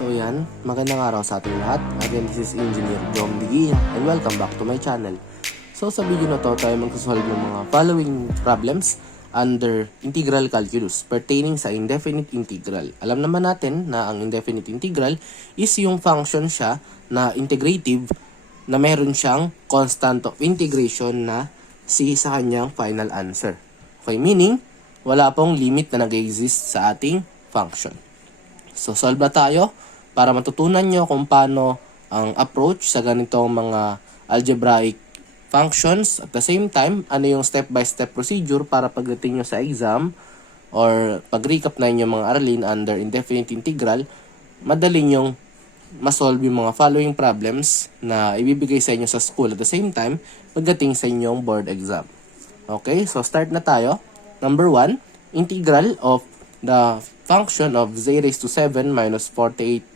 So yan, magandang araw sa ating lahat. Again, this is Engineer John Biguilla and welcome back to my channel. So sa video na to, tayo magsasolve ng mga following problems under integral calculus pertaining sa indefinite integral. Alam naman natin na ang indefinite integral is yung function siya na integrative na meron siyang constant of integration na c sa kanyang final answer. Okay, meaning wala pong limit na nag-exist sa ating function. So, solve na tayo para matutunan nyo kung paano ang approach sa ganitong mga algebraic functions. At the same time, ano yung step-by-step procedure para pagdating nyo sa exam or pag-recap na inyong mga aralin under indefinite integral, madali nyong masolve yung mga following problems na ibibigay sa inyo sa school at the same time, pagdating sa inyong board exam. Okay, so start na tayo. Number 1, integral of the function of z raised to 7 minus 48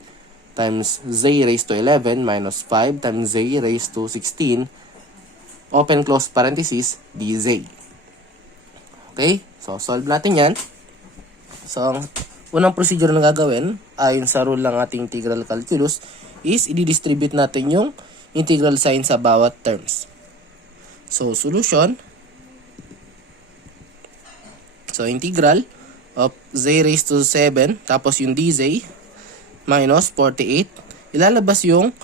times z raised to 11 minus 5 times z raised to 16 open close parenthesis dz. Okay, so solve natin yan. So ang unang procedure na gagawin ayon sa rule ng ating integral calculus is i-distribute natin yung integral sign sa bawat terms. So solution, so integral of z raised to 7, tapos yung dz minus 48, ilalabas yung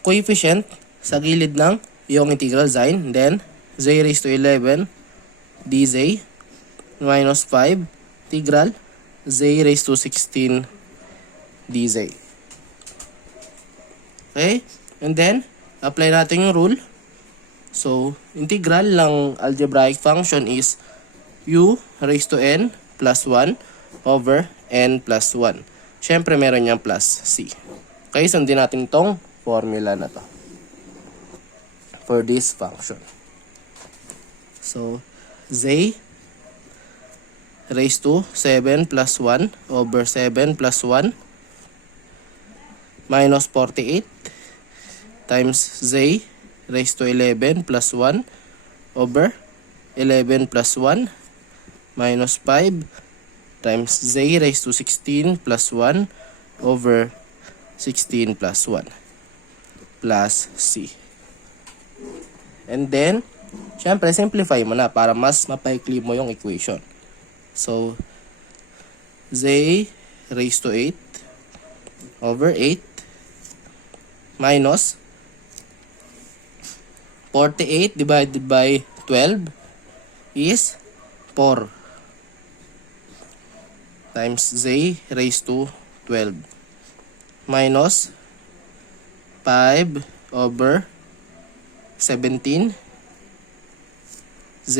coefficient sa gilid ng yung integral sign, then z raised to 11 dz minus 5 integral z raised to 16 dz. Okay, and then apply natin yung rule. So integral ng algebraic function is u raised to n plus 1 over n plus 1. Siyempre, meron niyang plus c. Okay, sundin natin tong formula na to for this function. So, z raised to 7 plus 1 over 7 plus 1 minus 48 times z raised to 11 plus 1 over 11 plus 1 minus 5 times z raised to 16 plus 1 over 16 plus 1 plus c. And then, syempre, simplify mo na para mas mapaikli mo yung equation. So, z raised to 8 over 8 minus 48 divided by 12 is 4 times z raised to 12 minus 5 over 17 z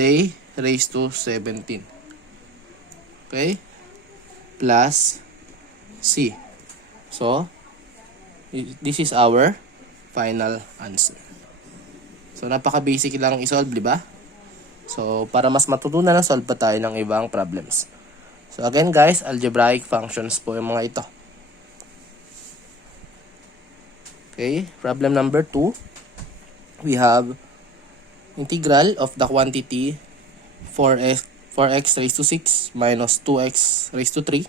raised to 17. Okay? Plus c. So, this is our final answer. So, napaka-basic lang i-solve, di ba? So, para mas matutunan na solve pa tayo ng ibang problems. So, again guys, algebraic functions po yung mga ito. Okay, problem number 2. We have integral of the quantity 4x raised to 6 minus 2x raised to 3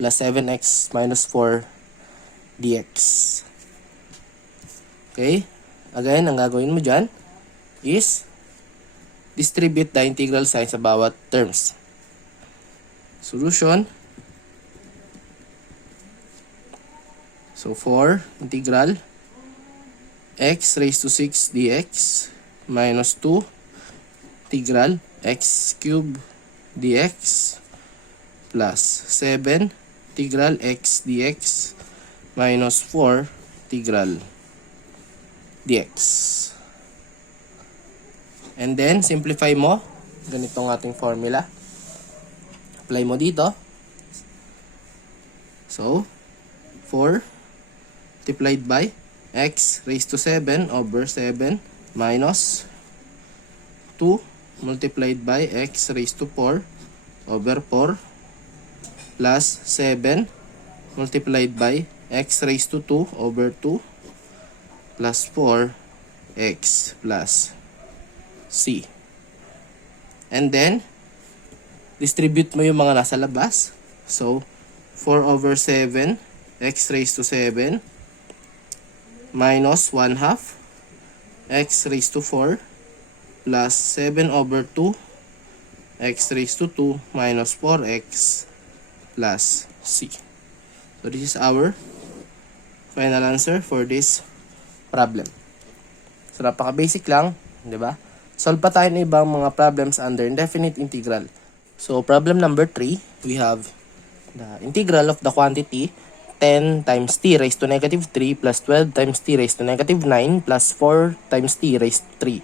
plus 7x minus 4 dx. Okay, again, ang gagawin mo dyan is distribute the integral sign sa bawat terms. Solution. So, 4 integral x raised to 6 dx minus 2 integral x cubed dx plus 7 integral x dx minus 4 integral dx. And then, simplify mo. Ganitong ating formula. Apply mo dito. So, 4 multiplied by x raised to 7 over 7 minus 2 multiplied by x raised to 4 over 4 plus 7 multiplied by x raised to 2 over 2 plus 4x plus c. And then, distribute mo yung mga nasa labas. So, 4 over 7 x raised to 7 minus 1 half x raised to 4 plus 7 over 2 x raised to 2 minus 4x plus c. So this is our final answer for this problem. So napaka-basic lang, di ba? Solve pa tayo ng ibang mga problems under indefinite integral. So problem number 3, we have the integral of the quantity 10 times t raised to negative 3 plus 12 times t raised to negative 9 plus 4 times t raised to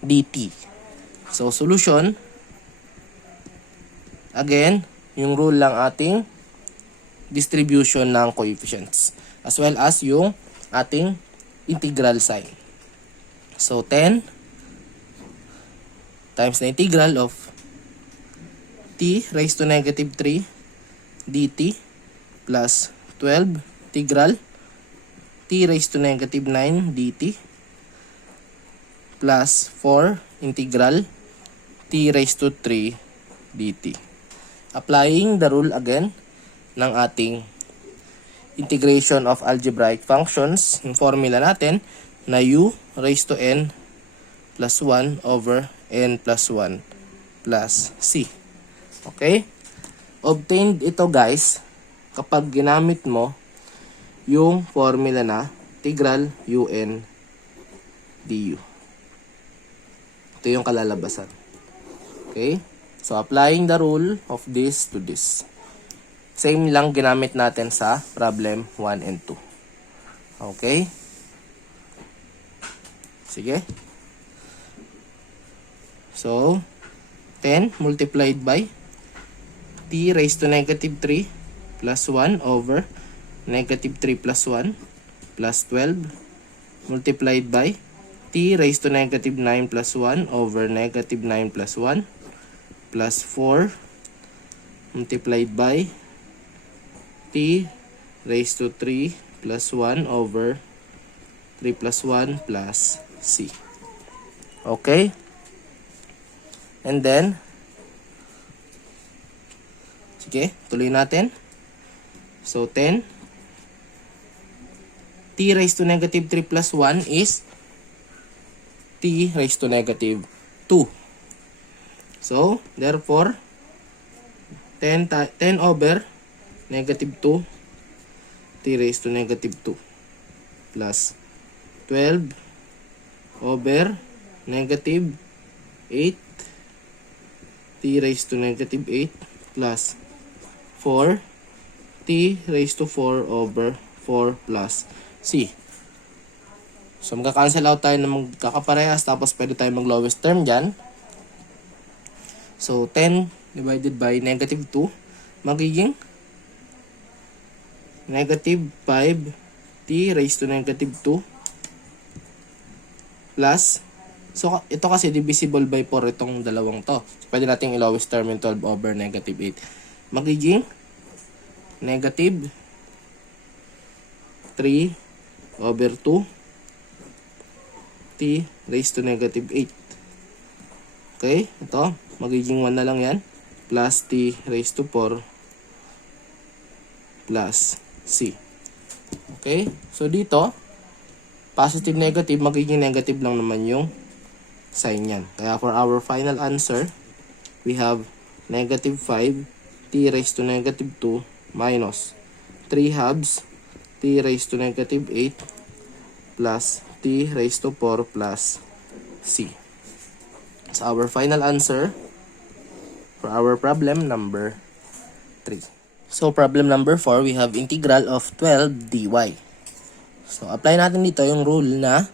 3 dt. So, solution. Again, yung rule lang ating distribution ng coefficients. As well as yung ating integral sign. So, 10 times the integral of t raised to negative 3 dt plus 12 integral t raised to negative 9 dt plus 4 integral t raised to 3 dt. Applying the rule again ng ating integration of algebraic functions, yung formula natin na u raised to n plus 1 over n plus 1 plus c. Okay? Obtained ito guys kapag ginamit mo yung formula na integral un du. Ito yung kalalabasan. Okay? So, applying the rule of this to this. Same lang ginamit natin sa problem 1 and 2. Okay? Sige. So, 10 multiplied by t raised to negative 3 plus 1 over negative 3 plus 1 plus 12 multiplied by t raised to negative 9 plus 1 over negative 9 plus 1 plus 4 multiplied by t raised to 3 plus 1 over 3 plus 1 plus c. Okay? And then, sige, tuloy natin. So, 10. T raised to negative 3 plus 1 is t raised to negative 2. So, therefore, 10 over negative 2 t raised to negative 2 plus 12 over negative 8 t raised to negative 8 plus 4 t raised to 4 over 4 plus c. So, magka-cancel out tayo ng magkakaparehas tapos pwede tayo mag-lowest term dyan. So, 10 divided by negative 2 magiging negative 5 t raised to negative 2 plus, so ito kasi divisible by 4 itong dalawang to. So, pwede natin i-lowest term yung 12 over negative 8. Magiging negative 3 over 2 t raised to negative 8. Okay, ito magiging 1 na lang yan plus t raised to 4 plus c. Okay, so dito positive negative magiging negative lang naman yung sign yan. Kaya for our final answer we have negative 5 t raised to negative 2 minus 3 halves t raised to negative 8 plus t raised to 4 plus c. So our final answer for our problem number 3. So problem number 4, we have integral of 12 dy. So apply natin dito yung rule na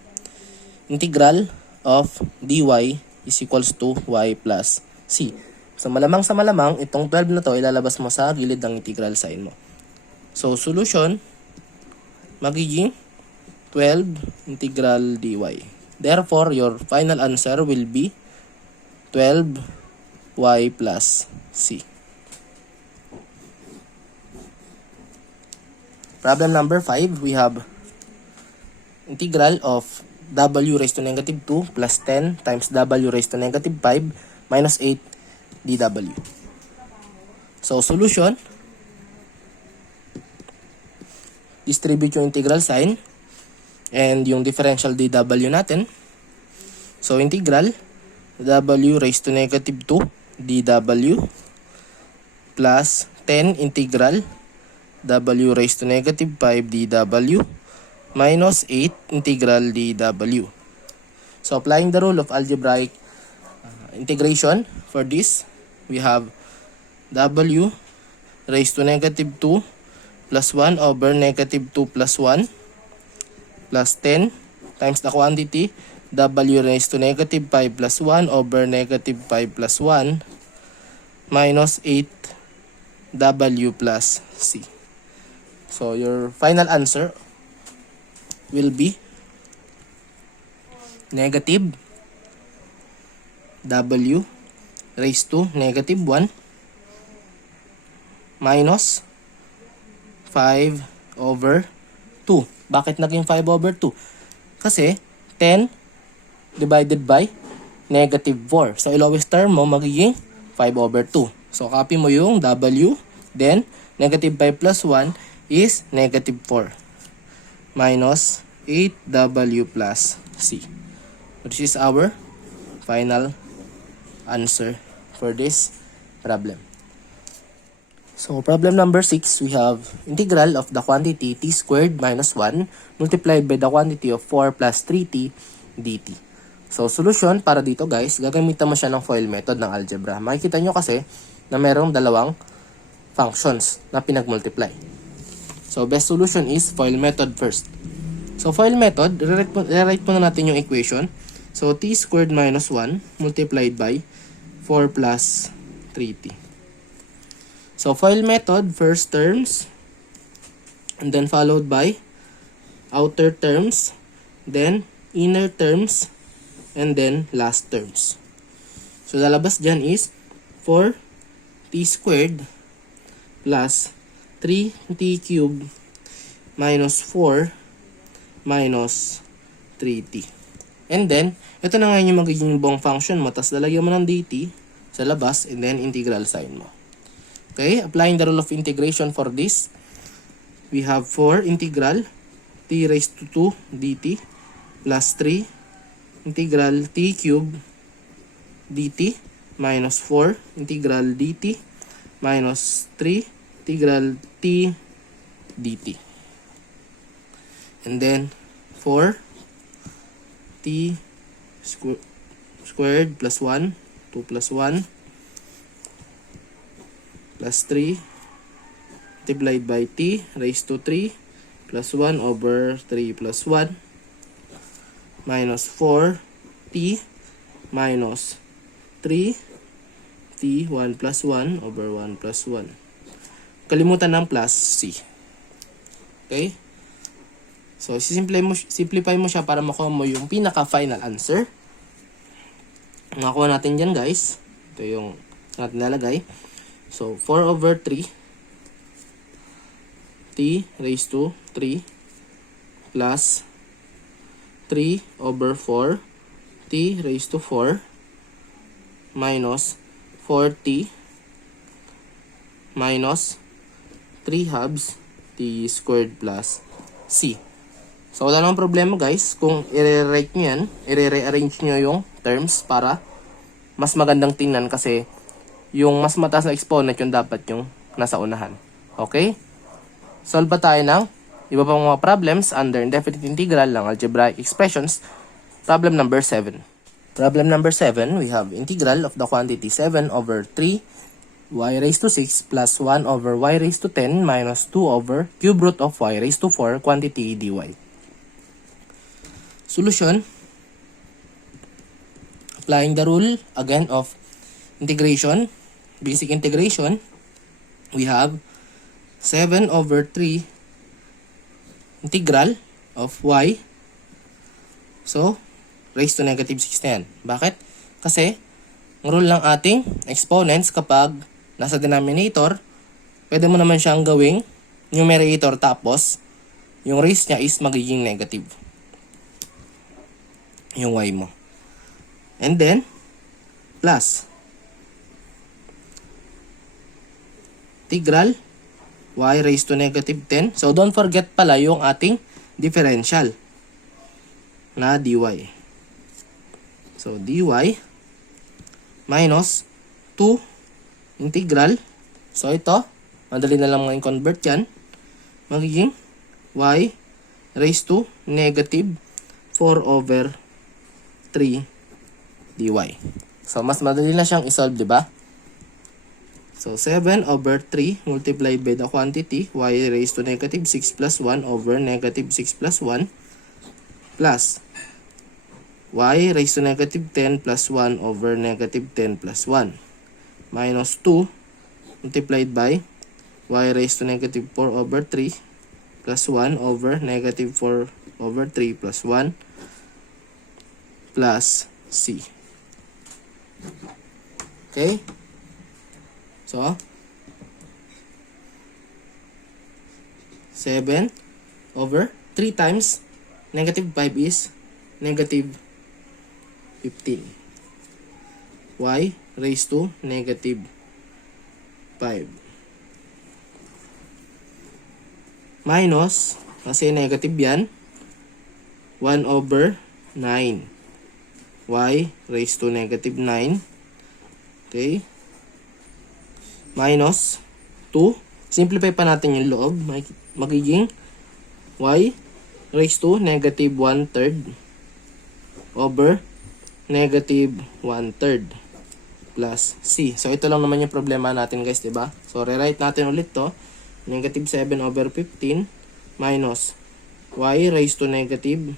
integral of dy is equals to y plus c. So malamang sa malamang, itong 12 na to ilalabas mo sa gilid ng integral sign mo. So solution, magiging 12 integral dy. Therefore, your final answer will be 12 y plus c. Problem number 5, we have integral of w raised to negative 2 plus 10 times w raised to negative 5 minus 8 dw. So, solution, distribute yung integral sign and yung differential dw natin. So, integral w raised to negative 2 dw plus 10 integral w raised to negative 5 dw minus 8 integral dw. So, applying the rule of algebraic integration for this, we have w raised to negative 2 plus 1 over negative 2 plus 1 plus 10 times the quantity w raised to negative 5 plus 1 over negative 5 plus 1 minus 8 w plus c. So, your final answer will be negative w raised to negative 1 minus 5 over 2. Bakit naging 5 over 2? Kasi 10 divided by negative 4. So, lowest term mo magiging 5 over 2. So, copy mo yung w, then negative 5 plus 1 is negative 4 minus 8w plus c. This is our final answer for this problem. So, problem number 6, we have integral of the quantity t squared minus 1 multiplied by the quantity of 4 plus 3t dt. So, solution para dito guys, gagamitan mo siya ng FOIL method ng algebra. Makikita nyo kasi na merong dalawang functions na pinag-multiply. So, best solution is FOIL method first. So, FOIL method, rewrite muna natin yung equation. So, t squared minus 1 multiplied by 4 plus 3t. So, FOIL method, first terms, and then followed by outer terms, then inner terms, and then last terms. So, lalabas dyan is 4t squared plus 3t cubed minus 4 minus 3t. And then, ito na nga yung magiging buong function mo. Tapos, lalagyan mo ng dt sa labas and then integral sign mo. Okay, applying the rule of integration for this, we have 4 integral t raised to 2 dt plus 3 integral t cubed dt minus 4 integral dt minus 3 integral t dt. And then 4 t squared plus 1, 2 plus 1 plus 3 multiplied by t raised to 3 plus 1 over 3 plus 1 minus 4t minus 3t 1 plus 1 over 1 plus 1. Kalimutan ng plus c. Okay? So, simplify mo siya para makuha mo yung pinaka-final answer. Nakuha natin dyan guys. Ito yung natin nalagay. So, 4 over 3 t raised to 3 plus 3 over 4 t raised to 4 minus 4t minus 3 halves t squared plus c. So, wala namang problema guys. Kung i-rewrite nyo yan, i-rearrange nyo yung terms para mas magandang tingnan kasi yung mas mataas na exponent yung dapat yung nasa unahan. Okay? Solve ba tayo ng iba pang mga problems under indefinite integral ng algebraic expressions? Problem number 7. Problem number 7, we have integral of the quantity 7 over 3 y raised to 6 plus 1 over y raised to 10 minus 2 over cube root of y raised to 4 quantity dy. Solution. Applying the rule again of integration, basic integration, we have 7 over 3 integral of y. So, raised to negative 6 na yan. Bakit? Kasi, ang rule ng ating exponents kapag nasa denominator, pwede mo naman siyang gawing numerator tapos yung raise niya is magiging negative. Yung y mo. And then, plus integral y raised to negative 10. So, don't forget pala yung ating differential na dy. So, dy minus 2 integral. So, ito, madali na lang i-convert yan. Magiging y raised to negative 4 over 3 dy. So, mas madali na siyang isolve, di ba? So, 7 over 3 multiplied by the quantity y raised to negative 6 plus 1 over negative 6 plus 1 plus y raised to negative 10 plus 1 over negative 10 plus 1 minus 2 multiplied by y raised to negative 4 over 3 plus 1 over negative 4 over 3 plus 1 plus c. Okay? So, 7 over 3 times negative 5 is negative 15. Y raised to negative 5. Minus, kasi negative yan, 1 over 9. Y raised to negative 9. Okay? Minus 2. Simplify pa natin yung loob. Magiging y raised to negative 1/3 over negative 1/3 plus c. So, ito lang naman yung problema natin guys, diba? So, rewrite natin ulit to. Negative 7 over 15 minus y raised to negative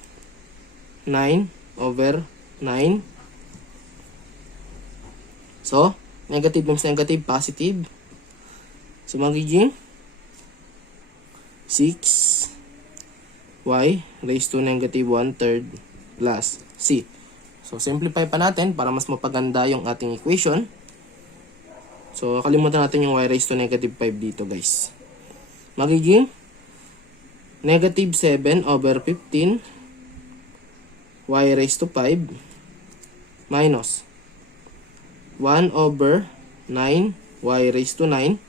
9 over 9. So, negative times negative, positive. So, magiging 6 y raised to negative 1/3 plus c. So, simplify pa natin para mas mapaganda yung ating equation. So, kalimutan natin yung y raised to negative 5 dito, guys. Magiging negative 7 over 15 y raised to 5 minus 1 over 9 y raised to 9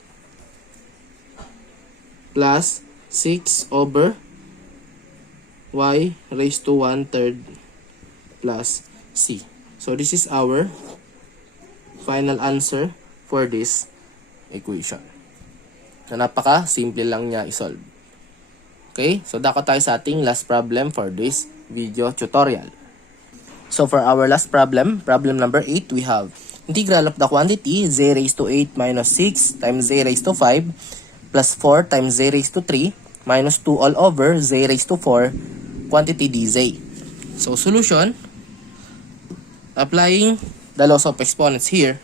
plus 6 over y raised to 1/3 plus c. So, this is our final answer for this equation. So, napaka-simple lang niya isolve. Okay? So, dako tayo sa ating last problem for this video tutorial. So, for our last problem, problem number 8, we have integral of the quantity z raised to 8 minus 6 times z raised to 5 plus 4 times z raised to 3 minus 2 all over z raised to 4 quantity dz. So, solution, applying the laws of exponents here,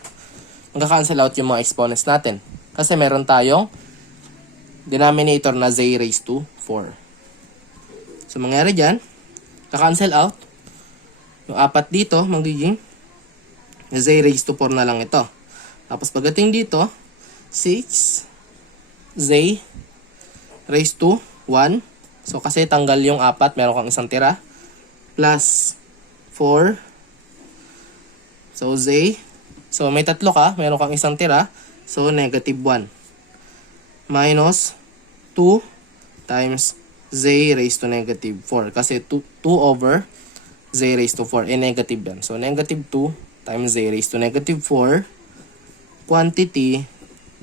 magka-cancel out yung mga exponents natin. Kasi meron tayong denominator na z raised to 4. So, mangyari dyan, ka-cancel out. Yung 4 dito, magiging z raised to 4 na lang ito. Tapos, pagdating dito, 6 z raised to 1. So, kasi tanggal yung 4, meron kang isang tira. Plus 4. So, z. So, may 3 ka, meron kang isang tira. So, negative 1. Minus 2 times z raised to negative 4. Kasi 2 over z raised to 4. Negative yan. So, negative 2 times z raised to negative 4 quantity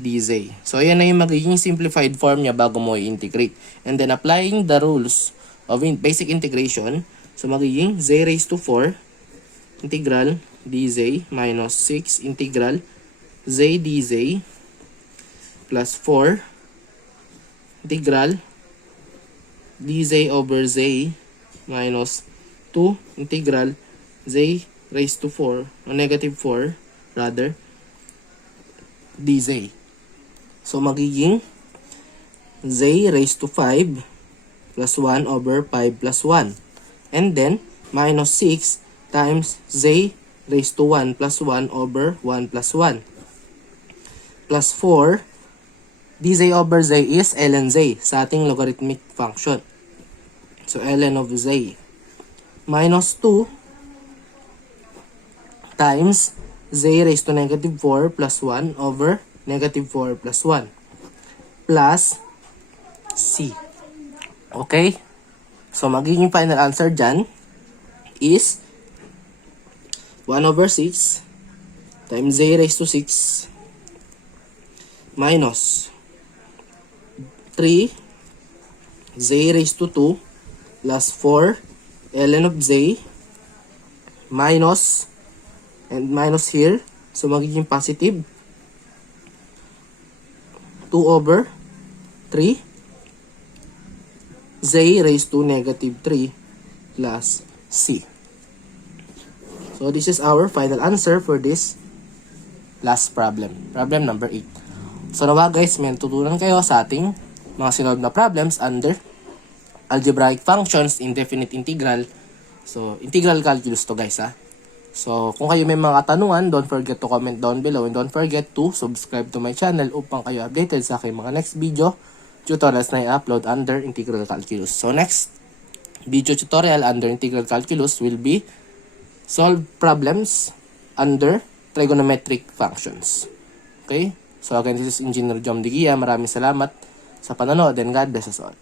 dz. So, yan na yung magiging simplified form niya bago mo i-integrate. And then, applying the rules of basic integration. So, magiging z raised to 4 integral dz minus 6 integral z dz plus 4 integral dz over z minus 2 integral z raised to 4 or negative 4 rather dz. So, magiging z raised to 5 plus 1 over 5 plus 1. And then, minus 6 times z raised to 1 plus 1 over 1 plus 1. Plus 4, dz over z is ln z sa ating logarithmic function. So, ln of z. Minus 2 times z raised to negative 4 plus 1 over negative 4 plus 1. Plus C. Okay? So, magiging final answer dyan is 1/6 times z raised to 6 minus 3 z raised to 2 plus 4 ln of z minus and minus here. So, magiging positive 2/3 z raised to negative 3 plus c. So, this is our final answer for this last problem. Problem number 8. So, nawa guys, may tutunan kayo sa ating mga sinolve na problems under algebraic functions, indefinite integral. So, integral calculus to guys ha. So, kung kayo may mga katanungan, don't forget to comment down below and don't forget to subscribe to my channel upang kayo updated sa aking mga next video tutorials na i-upload under integral calculus. So, next video tutorial under integral calculus will be solve problems under trigonometric functions. Okay? So, again, this is Engineer Jom Digia. Maraming salamat sa panonood and God bless us all.